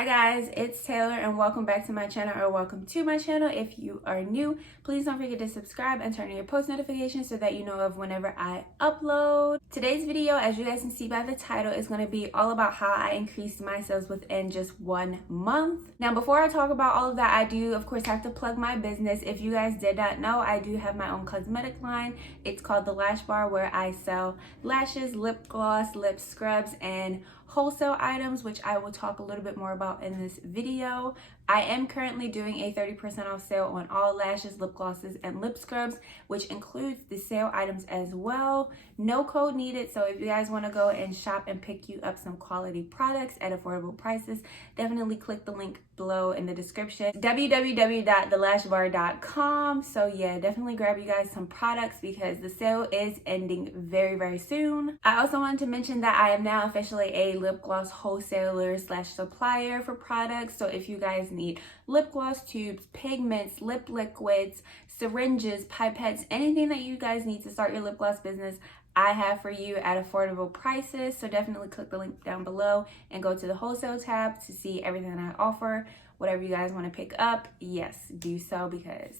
Hi guys, it's Taylor and welcome back to my channel, or welcome to my channel. If you are new, please don't forget to subscribe and turn on your post notifications so that you know of whenever I upload. Today's video, as you guys can see by the title, is going to be all about how I increased my sales within just 1 month. Now, before I talk about all of that, I do of course have to plug my business. If you guys did not know, I do have my own cosmetic line. It's called The Lash Bar, where I sell lashes, lip gloss, lip scrubs, and wholesale items, which I will talk a little bit more about in this video. I am currently doing a 30% off sale on all lashes, lip glosses, and lip scrubs, which includes the sale items as well. No code needed, so if you guys want to go and shop and pick you up some quality products at affordable prices, definitely click the link below in the description, www.thelashbar.com. So yeah, definitely grab you guys some products because the sale is ending very soon. I also wanted to mention that I am now officially a lip gloss wholesaler / supplier for products. So if you guys need lip gloss tubes, pigments, lip liquids, syringes, pipettes, anything that you guys need to start your lip gloss business, I have for you at affordable prices. So definitely click the link down below and go to the wholesale tab to see everything that I offer. Whatever you guys want to pick up, yes, do so because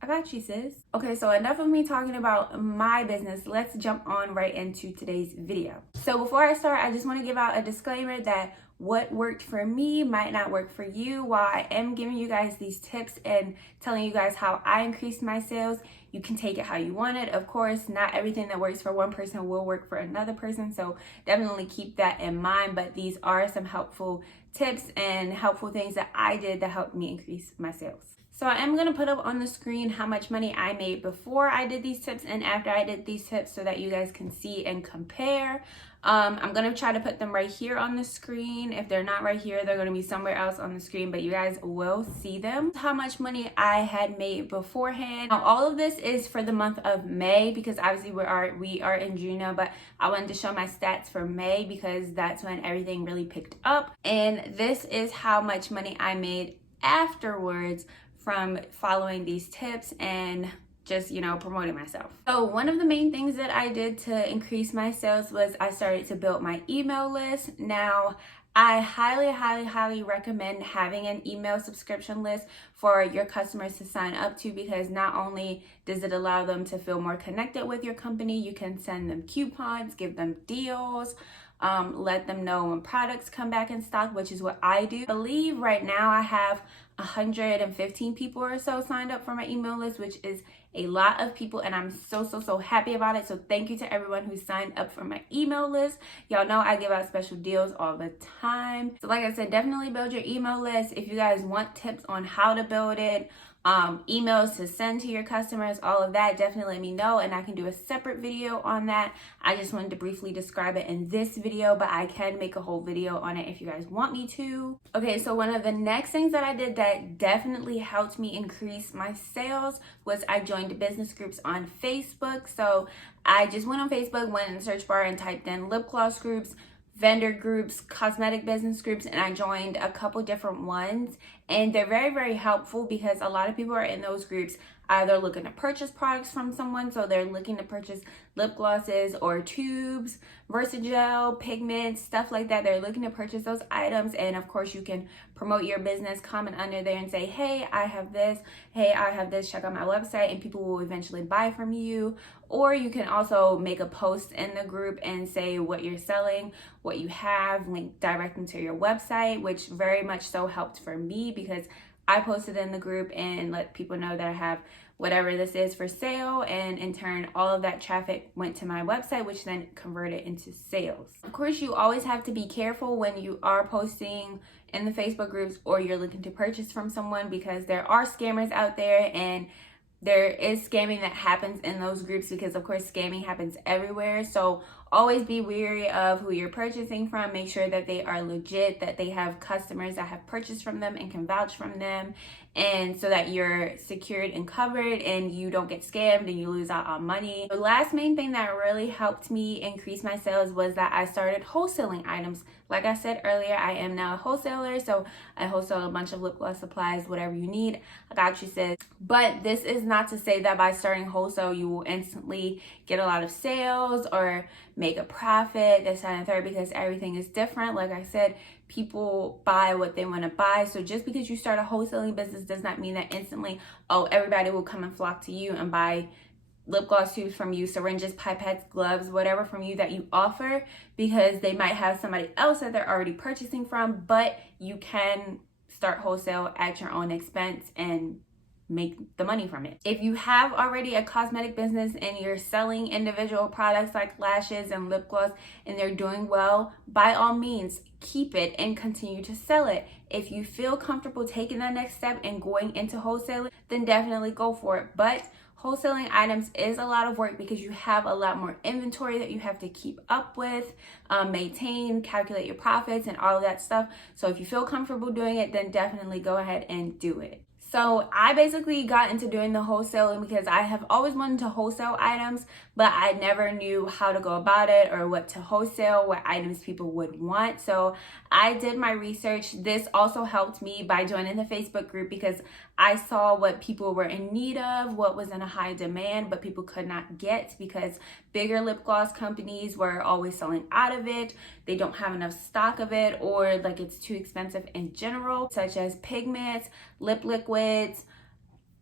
I got you, sis. Okay, so enough of me talking about my business. Let's jump on right into today's video. So before I start, I just want to give out a disclaimer that what worked for me might not work for you. While I am giving you guys these tips and telling you guys how I increased my sales, you can take it how you want it. Of course, not everything that works for one person will work for another person, so definitely keep that in mind. But these are some helpful tips and helpful things that I did that helped me increase my sales. So I am going to put up on the screen how much money I made before I did these tips and after I did these tips so that you guys can see and compare. I'm going to try to put them right here on the screen. If they're not right here, they're going to be somewhere else on the screen, but you guys will see them. How much money I had made beforehand. Now, all of this is for the month of May because obviously we are in June now, but I wanted to show my stats for May because that's when everything really picked up. And this is how much money I made afterwards from following these tips and just, promoting myself. So one of the main things that I did to increase my sales was I started to build my email list. Now, I highly recommend having an email subscription list for your customers to sign up to, because not only does it allow them to feel more connected with your company, you can send them coupons, give them deals, let them know when products come back in stock, which is what I do. I believe right now I have 115 people or so signed up for my email list, which is a lot of people, and I'm so happy about it. So thank you to everyone who signed up for my email list. Y'all know I give out special deals all the time. So like I said, definitely build your email list. If you guys want tips on how to build it, emails to send to your customers, all of that, definitely let me know and I can do a separate video on that. I just wanted to briefly describe it in this video, but I can make a whole video on it if you guys want me to. Okay, so one of the next things that I did that definitely helped me increase my sales was I joined business groups on Facebook. So I just went on Facebook, went in the search bar and typed in lip gloss groups, vendor groups, cosmetic business groups, and I joined a couple different ones, and they're very helpful because a lot of people are in those groups either looking to purchase products from someone, so they're looking to purchase lip glosses or tubes, Versagel, pigments, stuff like that. They're looking to purchase those items, and of course you can promote your business, comment under there and say, hey, I have this, check out my website, and people will eventually buy from you. Or you can also make a post in the group and say what you're selling, what you have, link direct them to your website, which very much so helped for me because I posted in the group and let people know that I have whatever this is for sale, and in turn all of that traffic went to my website, which then converted into sales. Of course, you always have to be careful when you are posting in the Facebook groups or you're looking to purchase from someone, because there are scammers out there and there is scamming that happens in those groups because of course scamming happens everywhere. So always be wary of who you're purchasing from. Make sure that they are legit, that they have customers that have purchased from them and can vouch from them, and so that you're secured and covered and you don't get scammed and you lose out on money. The last main thing that really helped me increase my sales was that I started wholesaling items. Like I said earlier, I am now a wholesaler, so I wholesale a bunch of lip gloss supplies, whatever you need, I got you, sis. But this is not to say that by starting wholesale you will instantly get a lot of sales or make a profit, this, that, and the third, because everything is different. Like I said, people buy what they want to buy. So just because you start a wholesaling business does not mean that instantly, oh, everybody will come and flock to you and buy lip gloss tubes from you, syringes, pipettes, gloves, whatever from you that you offer, because they might have somebody else that they're already purchasing from. But you can start wholesale at your own expense and make the money from it. If you have already a cosmetic business and you're selling individual products like lashes and lip gloss and they're doing well, by all means keep it and continue to sell it. If you feel comfortable taking that next step and going into wholesaling, then definitely go for it. But wholesaling items is a lot of work because you have a lot more inventory that you have to keep up with, maintain, calculate your profits and all of that stuff. So if you feel comfortable doing it, then definitely go ahead and do it. So I basically got into doing the wholesaling because I have always wanted to wholesale items, but I never knew how to go about it or what to wholesale, what items people would want. So I did my research. This also helped me by joining the Facebook group because I saw what people were in need of, what was in a high demand, but people could not get because bigger lip gloss companies were always selling out of it. They don't have enough stock of it, or like it's too expensive in general, such as pigments, lip liquids,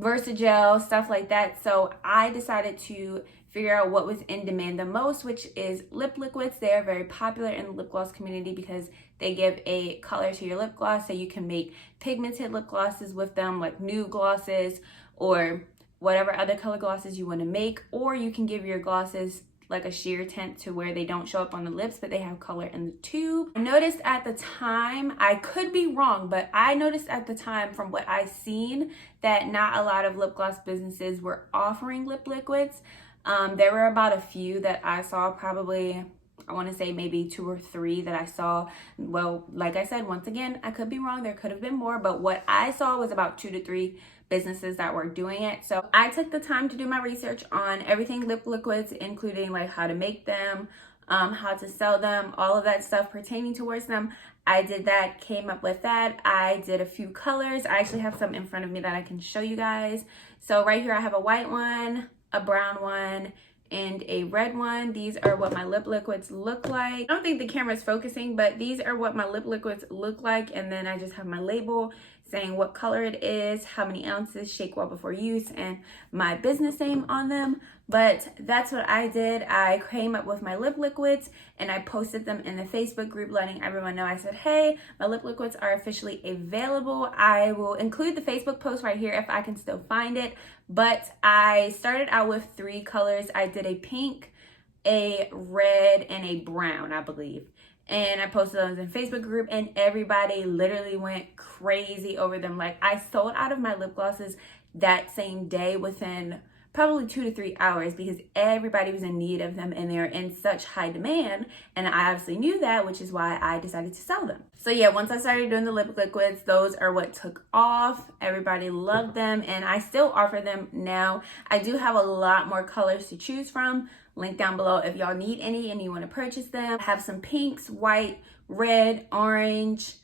Versagel, stuff like that. So I decided to figure out what was in demand the most, which is lip liquids. They are very popular in the lip gloss community because they give a color to your lip gloss, so you can make pigmented lip glosses with them, like nude glosses or whatever other color glosses you want to make, or you can give your glosses like a sheer tint to where they don't show up on the lips, but they have color in the tube. I noticed at the time, I could be wrong, but I noticed at the time from what I seen that not a lot of lip gloss businesses were offering lip liquids. There were about a few that I saw, probably, I want to say maybe 2 or 3 that I saw. Well, like I said, once again, I could be wrong. There could have been more, but what I saw was about 2 to 3 businesses that were doing it. So I took the time to do my research on everything lip liquids, including like how to make them, how to sell them, all of that stuff pertaining towards them. I did that, came up with that. I did a few colors. I actually have some in front of me that I can show you guys. So right here I have a white one, a brown one, and a red one. These are what my lip liquids look like. I don't think the camera is focusing, but these are what my lip liquids look like. And then I just have my label saying what color it is, how many ounces, shake well before use, and my business name on them. But that's what I did. I came up with my lip liquids and I posted them in the Facebook group, letting everyone know. I said, hey, my lip liquids are officially available. I will include the Facebook post right here if I can still find it. But I started out with 3 colors. I did a pink, a red, and a brown, I believe. And I posted those in Facebook group and everybody literally went crazy over them. Like, I sold out of my lip glosses that same day within probably 2 to 3 hours because everybody was in need of them and they're in such high demand. And I obviously knew that, which is why I decided to sell them. So yeah, once I started doing the lip liquids, those are what took off. Everybody loved them and I still offer them now. I do have a lot more colors to choose from. Link down below if y'all need any and you want to purchase them. I have some pinks, white, red, orange.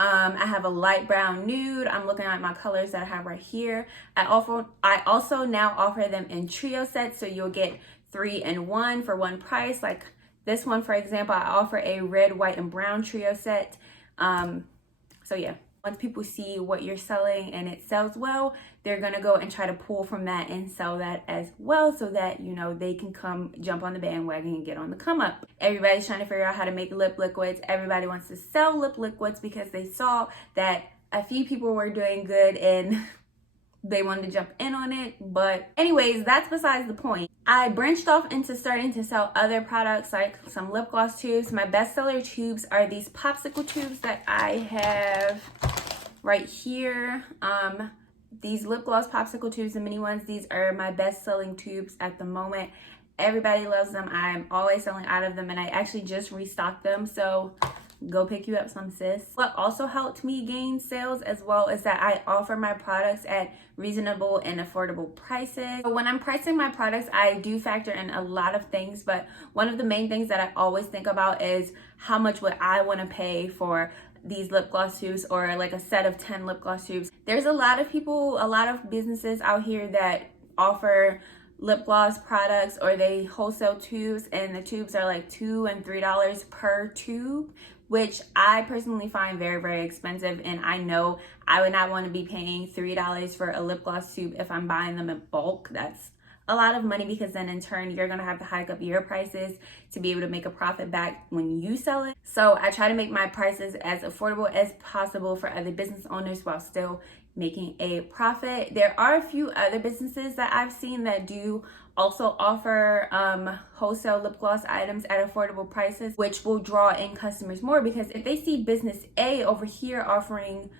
I have a light brown nude. I'm looking at my colors that I have right here. I also now offer them in trio sets, so you'll get 3 in 1 for one price. Like this one, for example, I offer a red, white, and brown trio set. So yeah. Once people see what you're selling and it sells well, they're gonna go and try to pull from that and sell that as well, so that, you know, they can come jump on the bandwagon and get on the come up. Everybody's trying to figure out how to make lip liquids. Everybody wants to sell lip liquids because they saw that a few people were doing good and they wanted to jump in on it. But anyways, that's besides the point. I branched off into starting to sell other products like some lip gloss tubes. My bestseller tubes are these popsicle tubes that I have right here. These lip gloss popsicle tubes, the mini ones, these are my best selling tubes at the moment. Everybody loves them. I'm always selling out of them and I actually just restocked them. So go pick you up some, sis. What also helped me gain sales as well is that I offer my products at reasonable and affordable prices. So when I'm pricing my products, I do factor in a lot of things, but one of the main things that I always think about is how much would I want to pay for these lip gloss tubes, or like a set of 10 lip gloss tubes. There's a lot of people, a lot of businesses out here that offer lip gloss products, or they wholesale tubes, and the tubes are like $2 and $3 per tube, which I personally find very, very expensive. And I know I would not want to be paying $3 for a lip gloss tube if I'm buying them in bulk. That's a lot of money, because then in turn you're going to have to hike up your prices to be able to make a profit back when you sell it. So I try to make my prices as affordable as possible for other business owners while still making a profit. There are a few other businesses that I've seen that do also offer wholesale lip gloss items at affordable prices, which will draw in customers more, because if they see business A over here offering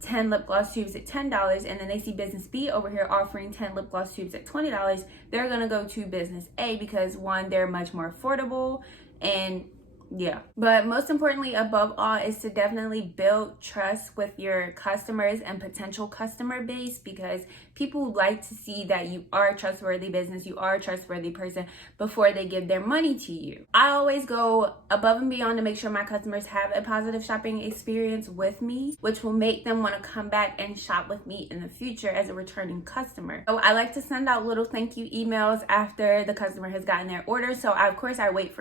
10 lip gloss tubes at $10, and then they see business B over here offering 10 lip gloss tubes at $20, they're gonna go to business A because one, they're much more affordable, and yeah. But most importantly, above all, is to definitely build trust with your customers and potential customer base, because people like to see that you are a trustworthy business, you are a trustworthy person before they give their money to you. I always go above and beyond to make sure my customers have a positive shopping experience with me, which will make them want to come back and shop with me in the future as a returning customer. So I like to send out little thank you emails after the customer has gotten their order. So of course I wait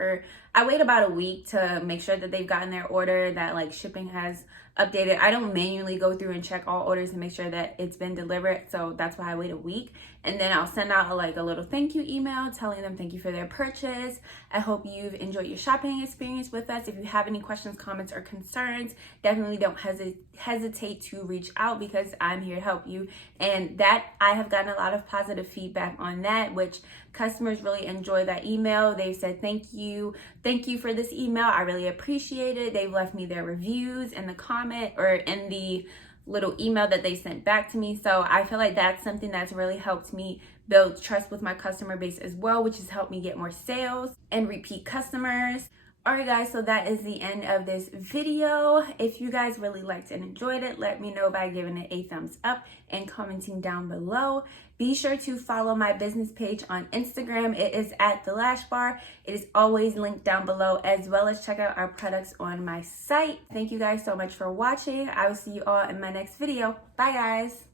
about a week to make sure that they've gotten their order, that like shipping has updated. I don't manually go through and check all orders and make sure that it's been delivered, so that's why I wait a week. And then I'll send out a little thank you email telling them thank you for their purchase. I hope you've enjoyed your shopping experience with us. If you have any questions, comments, or concerns, definitely don't hesitate to reach out, because I'm here to help you. And that, I have gotten a lot of positive feedback on that, which customers really enjoy that email. They've said thank you for this email, I really appreciate it. They've left me their reviews in the comment or in the little email that they sent back to me. So I feel like that's something that's really helped me build trust with my customer base as well, which has helped me get more sales and repeat customers. Alright guys, so that is the end of this video. If you guys really liked and enjoyed it, let me know by giving it a thumbs up and commenting down below. Be sure to follow my business page on Instagram. It is at The Lash Bar. It is always linked down below, as well as check out our products on my site. Thank you guys so much for watching. I will see you all in my next video. Bye guys.